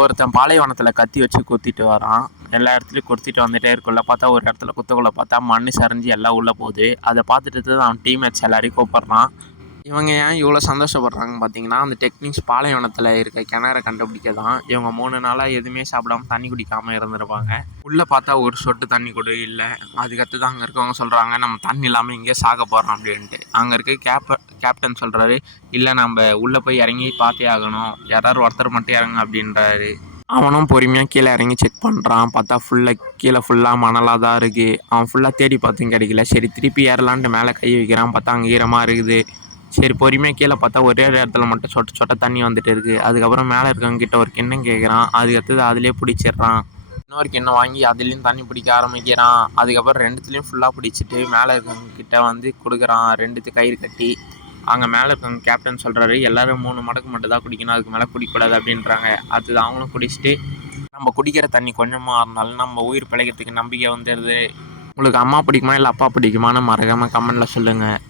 ஒருத்தன் பாலைவனத்தில் கத்தி வச்சு குத்திட்டு வரான். எல்லா இடத்துலையும் குத்திட்டு வந்துட்டே இருக்குள்ள பார்த்தா ஒரு இடத்துல குத்தக்குள்ளே பார்த்தா மண் சரிஞ்சு எல்லாம் உள்ளே போகுது. அதை பார்த்துட்டு தான் அவன் டீம்மேட்ஸ் எல்லாரையும் கூப்பிட்றான். இவங்க ஏன் இவ்வளோ சந்தோஷப்படுறாங்க பார்த்தீங்கன்னா அந்த டெக்னிக்ஸ் பாலைவனத்தில் இருக்க கிணற கண்டுபிடிக்க தான் இவங்க மூணு நாளாக எதுவுமே சாப்பிடாம தண்ணி குடிக்காமல் இருந்திருப்பாங்க. உள்ளே பார்த்தா ஒரு சொட்டு தண்ணி கூட இல்லை. அதுக்கடுத்து தான் அங்கே இருக்கவங்க சொல்கிறாங்க நம்ம தண்ணி இல்லாமல் இங்கே சாக போகிறோம் அப்படின்ட்டு. அங்கே இருக்க கேப்ப கேப்டன் சொல்கிறாரு இல்லை நம்ம உள்ளே போய் இறங்கி பார்த்தே ஆகணும். யாராவது ஒருத்தர் மட்டும் இறங்க அப்படின்றாரு. அவனும் பொறுமையாக கீழே இறங்கி செக் பண்ணுறான் பார்த்தா ஃபுல்லாக கீழே ஃபுல்லாக மணலாக தான் இருக்குது அவன் ஃபுல்லாக தேடி பார்த்தும் கிடைக்கல. சரி திருப்பி ஏறலான்ட்டு மேலே கை வைக்கிறான். பார்த்தா அங்கே ஈரமாக இருக்குது. சரி பொறுமையாக கீழே பார்த்தா ஒரே ஒரு இடத்துல மட்டும் சொட்ட சொட்ட தண்ணி வந்துட்டு இருக்குது அதுக்கப்புறம் மேலே இருக்கவங்கிட்ட ஒரு கிண்ணம் கேட்குறான் அதுக்கு அடுத்தது அதிலே பிடிச்சிடுறான். இன்னொரு கிண்ணம் வாங்கி அதுலேயும் தண்ணி பிடிக்க ஆரம்பிக்கிறான். அதுக்கப்புறம் ரெண்டுத்துலேயும் ஃபுல்லாக பிடிச்சிட்டு மேலே இருக்கவங்கிட்ட வந்து கொடுக்குறான். ரெண்டுத்து கயிறு கட்டி. அங்கே மேலே இருக்கவங்க கேப்டன் சொல்கிறாரு எல்லோரும் மூணு மடக்கு மட்டும் தான் குடிக்கணும். அதுக்கு மேலே குடிக்கக்கூடாது அப்படின்றாங்க. அது அவங்களும் குடிச்சிட்டு நம்ம குடிக்கிற தண்ணி கொஞ்சமாக இருந்தாலும் நம்ம உயிர் பிழைக்கிறதுக்கு நம்பிக்கை வந்துடுது. உங்களுக்கு அம்மா பிடிக்குமா இல்லை அப்பா பிடிக்குமான்னு மறக்காமல் கமெண்டில் சொல்லுங்கள்